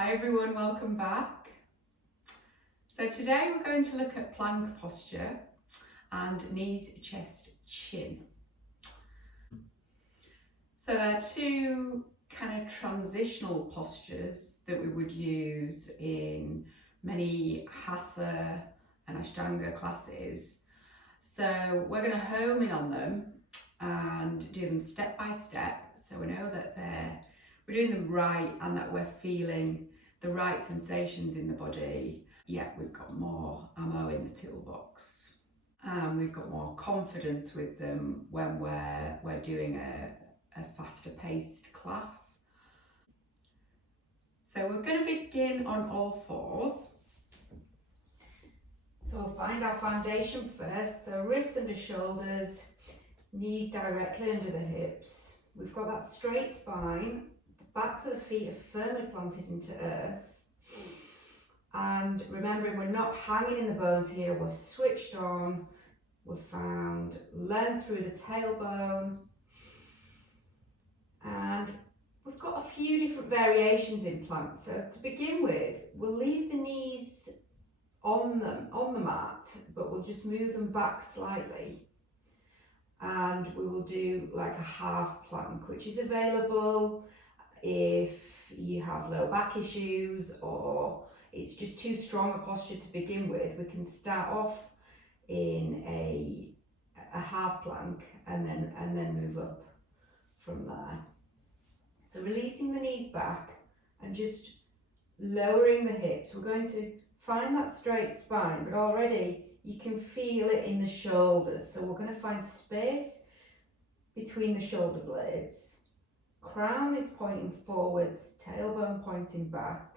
Hi everyone, welcome back. So today we're going to look at plank posture and knees, chest, chin. So there are two kind of transitional postures that we would use in many hatha and ashtanga classes. So we're going to home in on them and do them step by step, so we know that we're doing them right and that we're feeling the right sensations in the body. Yeah, we've got more ammo in the toolbox. We've got more confidence with them when we're doing a faster paced class. So we're going to begin on all fours. So we'll find our foundation first. So wrists under shoulders, knees directly under the hips. We've got that straight spine. The backs of the feet are firmly planted into earth. And remembering we're not hanging in the bones here, we're switched on. We've found length through the tailbone. And we've got a few different variations in plank. So to begin with, we'll leave the knees on the mat, but we'll just move them back slightly. And we will do like a half plank, which is available if you have low back issues or it's just too strong a posture to begin with. We can start off in a half plank and then move up from there. So releasing the knees back and just lowering the hips. We're going to find that straight spine, but already you can feel it in the shoulders. So we're going to find space between the shoulder blades. Crown is pointing forwards, tailbone pointing back,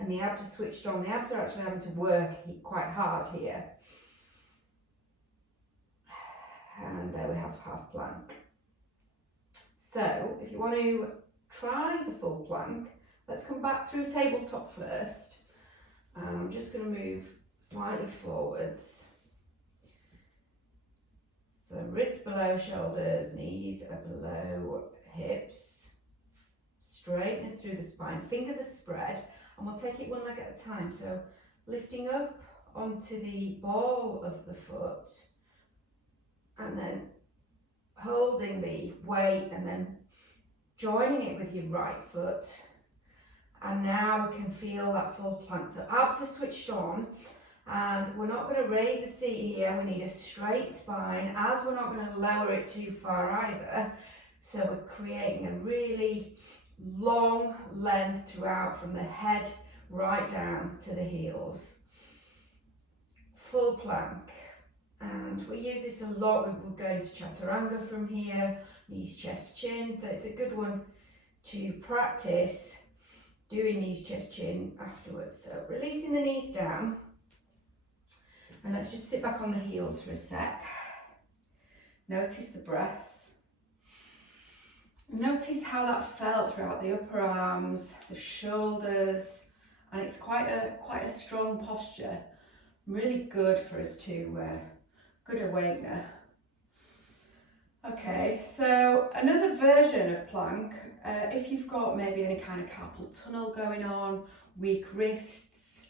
and the abs are switched on. The abs are actually having to work quite hard here. And there we have half plank. So if you want to try the full plank, let's come back through tabletop first. And I'm just going to move slightly forwards. So wrists below shoulders, knees are below hips. Straightness through the spine, fingers are spread, and we'll take it one leg at a time. So lifting up onto the ball of the foot and then holding the weight and then joining it with your right foot. And now we can feel that full plank. So abs are switched on, and we're not going to raise the seat here. We need a straight spine, as we're not going to lower it too far either. So we're creating a really long length throughout from the head right down to the heels. Full plank. And we use this a lot. We're going to Chaturanga from here, knees, chest, chin. So it's a good one to practice doing knees, chest, chin afterwards. So releasing the knees down. And let's just sit back on the heels for a sec. Notice the breath. Notice how that felt throughout the upper arms, the shoulders, and it's quite a strong posture. Really good for us to good awakener. Okay, so another version of plank, if you've got maybe any kind of carpal tunnel going on, weak wrists,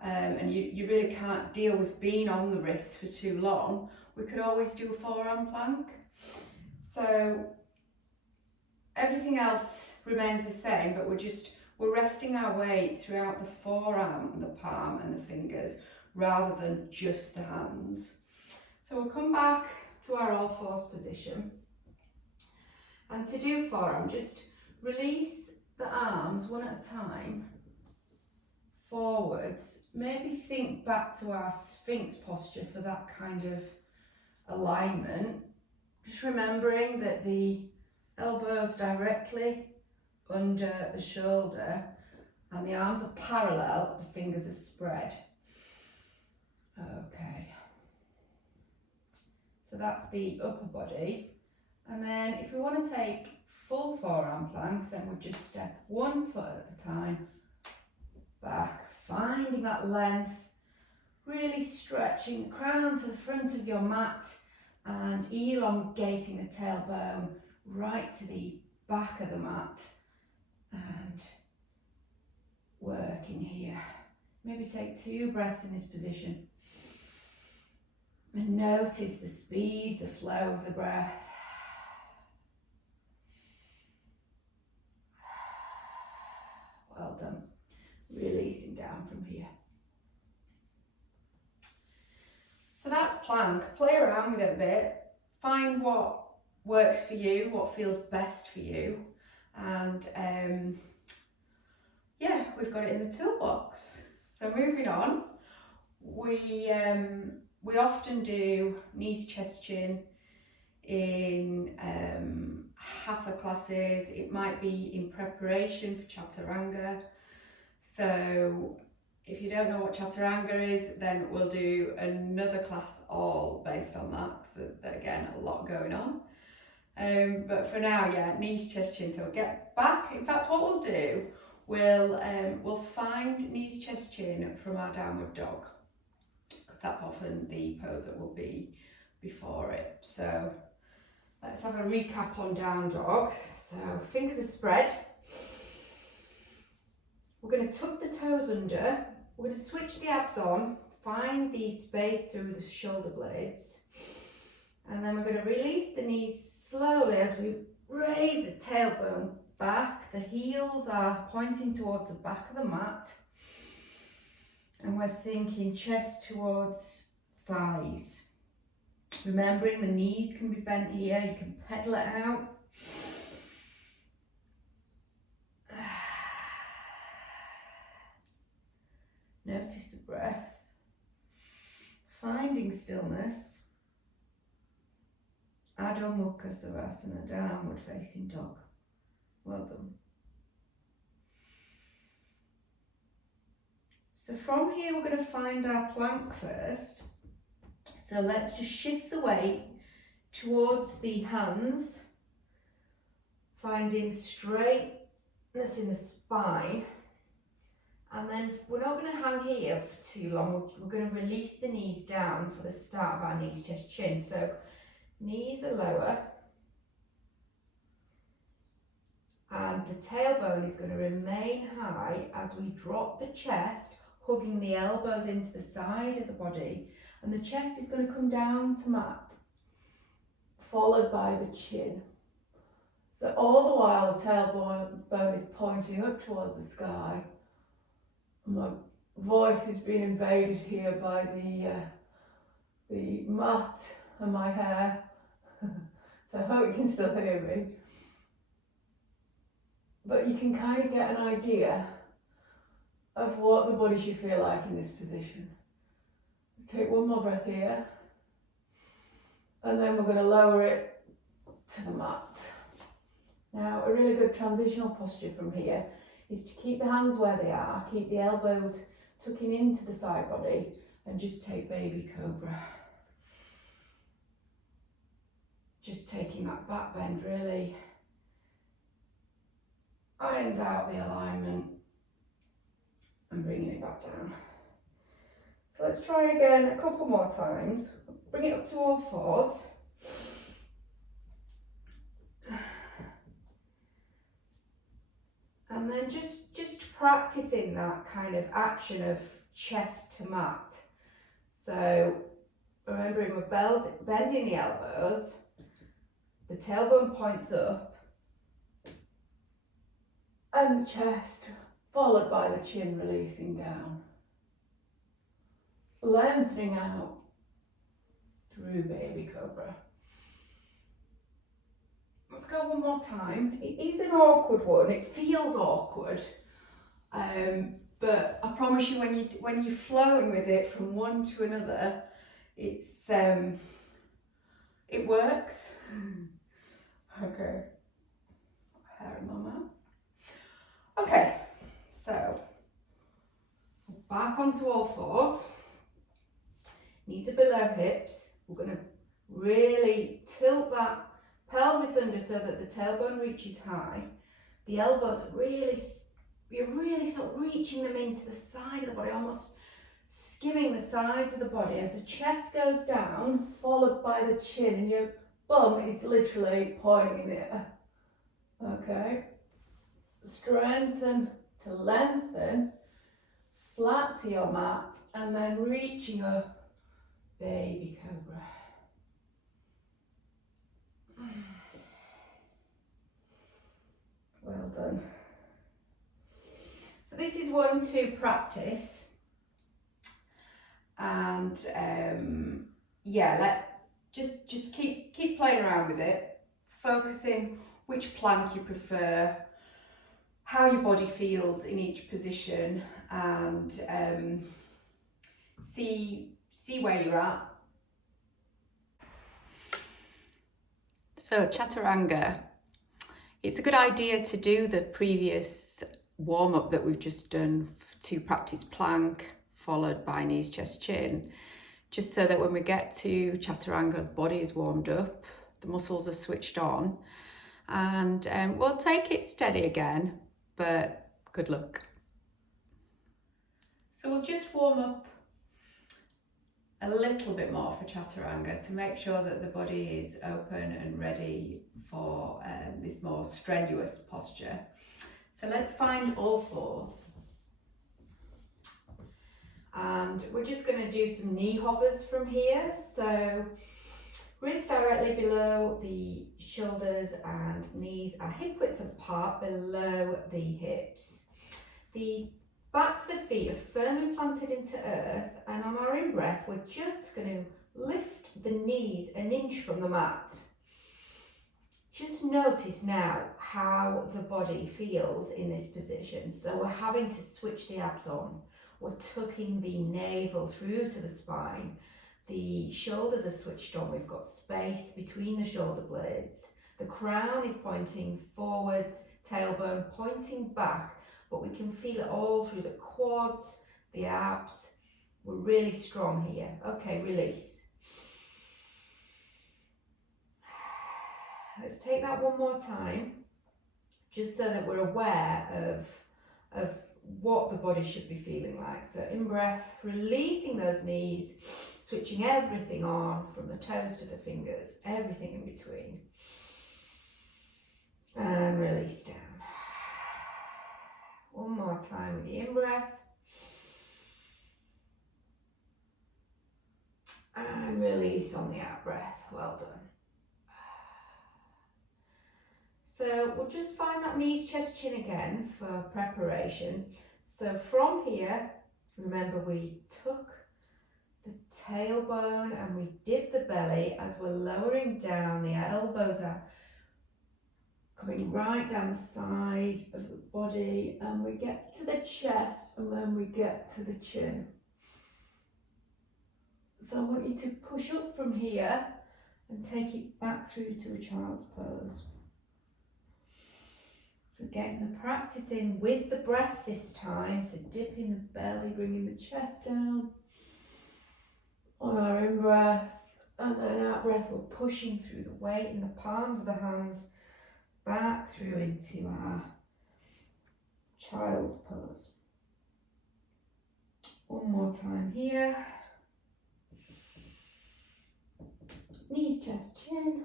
and you really can't deal with being on the wrists for too long, we could always do a forearm plank. So everything else remains the same, but we're resting our weight throughout the forearm and the palm and the fingers rather than just the hands. So we'll come back to our all fours position. And to do forearm, just release the arms one at a time forwards. Maybe think back to our Sphinx posture for that kind of alignment. Just remembering that the elbows directly under the shoulder and the arms are parallel, the fingers are spread. Okay. So that's the upper body. And then if we want to take full forearm plank, then we'll just step one foot at a time back, finding that length, really stretching the crown to the front of your mat and elongating the tailbone right to the back of the mat. And work in here. Maybe take 2 breaths in this position. And notice the speed, the flow of the breath. Well done. Releasing down from here. So that's plank. Play around with it a bit. Find what works for you, what feels best for you. And yeah, we've got it in the toolbox. So moving on, we often do knees, chest, chin in hatha classes. It might be in preparation for Chaturanga. So if you don't know what Chaturanga is, then we'll do another class all based on that, because again, a lot going on. But for now, yeah, knees, chest, chin. So we'll get back. In fact, what we'll do, we'll find knees, chest, chin from our downward dog, because that's often the pose that will be before it. So let's have a recap on down dog. So fingers are spread. We're going to tuck the toes under. We're going to switch the abs on, find the space through the shoulder blades, and then we're going to release the knees slowly as we raise the tailbone back. The heels are pointing towards the back of the mat, and we're thinking chest towards thighs. Remembering the knees can be bent here, you can pedal it out. Notice the breath, finding stillness. Adho Mukha Savasana, downward facing dog. Well done. So from here we're going to find our plank first. So let's just shift the weight towards the hands, finding straightness in the spine. And then we're not going to hang here for too long. We're going to release the knees down for the start of our knees, chest, chin. So knees are lower. And the tailbone is going to remain high as we drop the chest, hugging the elbows into the side of the body. And the chest is going to come down to mat, followed by the chin. So all the while the tailbone is pointing up towards the sky. My voice is being invaded here by the mat and my hair, so I hope you can still hear me. But you can kind of get an idea of what the body should feel like in this position. Take one more breath here, and then we're going to lower it to the mat. Now, a really good transitional posture from here is to keep the hands where they are, keep the elbows tucking into the side body, and just take baby cobra. Just taking that back bend really irons out the alignment and bringing it back down. So let's try again a couple more times. Bring it up to all fours. And then just practicing that kind of action of chest to mat. So remembering we're bending the elbows, the tailbone points up, and the chest followed by the chin releasing down. Lengthening out through baby cobra. Let's go one more time. It is an awkward one. It feels awkward, but I promise you, when you're flowing with it from one to another, it works. Okay. Hair in my mouth. Okay. So back onto all fours. Knees are below hips. We're going to really tilt that pelvis under so that the tailbone reaches high. The elbows you're really sort of reaching them into the side of the body, almost skimming the sides of the body as the chest goes down, followed by the chin, and your bum is literally pointing in the air. Okay. Strengthen to lengthen, flat to your mat, and then reaching up, baby cobra. Well done. So this is one to practice, and yeah, just keep playing around with it, focusing which plank you prefer, how your body feels in each position, and see where you're at. So Chaturanga, it's a good idea to do the previous warm-up that we've just done to practice plank, followed by knees, chest, chin, just so that when we get to Chaturanga, the body is warmed up, the muscles are switched on, and we'll take it steady again, but good luck. So we'll just warm up a little bit more for Chaturanga to make sure that the body is open and ready for this more strenuous posture. So let's find all fours. And we're just going to do some knee hovers from here. So wrists directly below the shoulders and knees are hip width apart below the hips. The backs of the feet are firmly planted into earth, and on our in-breath we're just going to lift the knees an inch from the mat. Just notice now how the body feels in this position. So we're having to switch the abs on. We're tucking the navel through to the spine. The shoulders are switched on. We've got space between the shoulder blades. The crown is pointing forwards, tailbone pointing back, but we can feel it all through the quads, the abs. We're really strong here. Okay, release. Let's take that one more time, just so that we're aware of what the body should be feeling like. So in breath, releasing those knees, switching everything on from the toes to the fingers, everything in between. And release down. One more time with the in-breath. And release on the out-breath. Well done. So we'll just find that knees, chest, chin again for preparation. So from here, remember we took the tailbone and we dip the belly as we're lowering down. The elbows are coming right down the side of the body, and we get to the chest and then we get to the chin. So I want you to push up from here and take it back through to a child's pose. So getting the practice in with the breath this time, so dipping the belly, bringing the chest down on our in-breath, and then out-breath we're pushing through the weight in the palms of the hands back through into our child's pose. One more time here. Knees, chest, chin.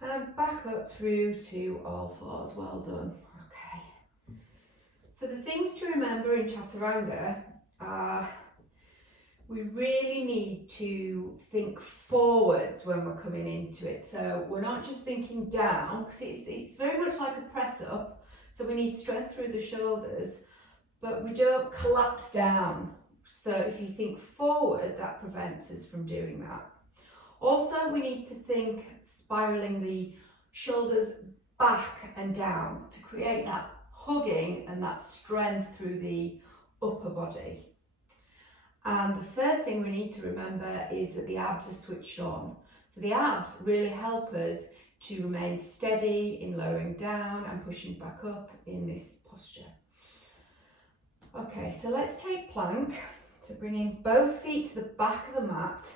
And back up through to all fours. Well done. Okay. So the things to remember in Chaturanga are we really need to think forwards when we're coming into it. So we're not just thinking down, because it's very much like a press up. So we need strength through the shoulders, but we don't collapse down. So if you think forward, that prevents us from doing that. Also, we need to think spiraling the shoulders back and down to create that hugging and that strength through the upper body. And the third thing we need to remember is that the abs are switched on. So the abs really help us to remain steady in lowering down and pushing back up in this posture. Okay, so let's take plank to bring in both feet to the back of the mat,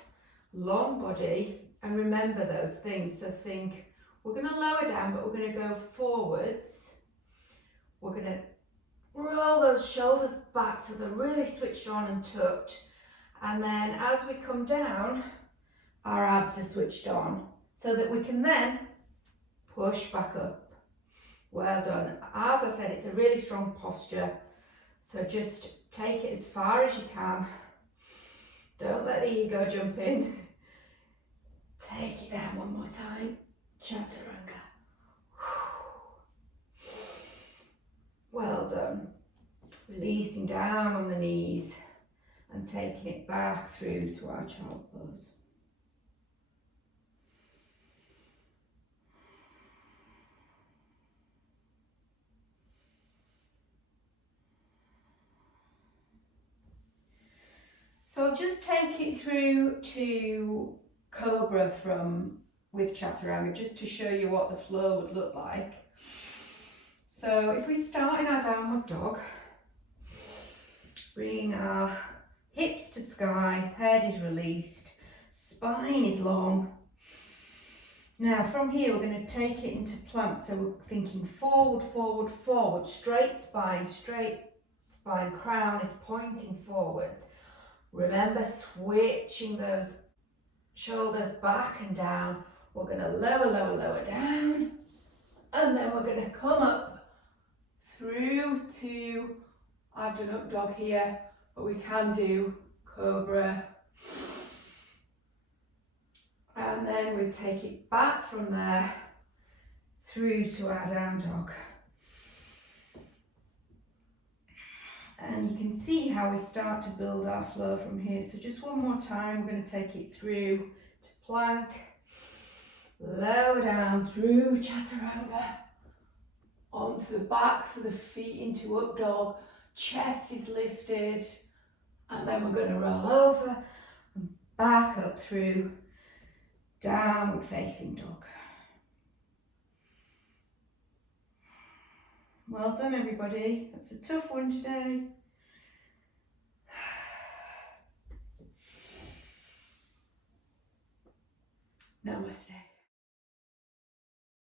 long body, and remember those things. So think, we're going to lower down, but we're going to go forwards. We're going to roll those shoulders back so they're really switched on and tucked. And then as we come down, our abs are switched on. so that we can then push back up. Well done. As I said, it's a really strong posture, so just take it as far as you can. Don't let the ego jump in. Take it down one more time. Chaturanga. Well done. Releasing down on the knees and taking it back through to our child pose. So I'll just take it through to Cobra with Chaturanga, just to show you what the flow would look like. So if we start in our downward dog, bring our hips to sky, head is released, spine is long. Now from here we're going to take it into plank, so we're thinking forward, forward, forward, straight spine, crown is pointing forwards. Remember switching those shoulders back and down. We're going to lower, lower, lower down, and then we're going to come up through to, I've done up dog here, but we can do Cobra. And then we take it back from there through to our down dog. And you can see how we start to build our flow from here. So just one more time, we're going to take it through to plank, lower down through Chaturanga, onto the backs of the feet into up dog, chest is lifted, and then we're going to roll over and back up through downward facing dog. Well done everybody, that's a tough one today. Namaste.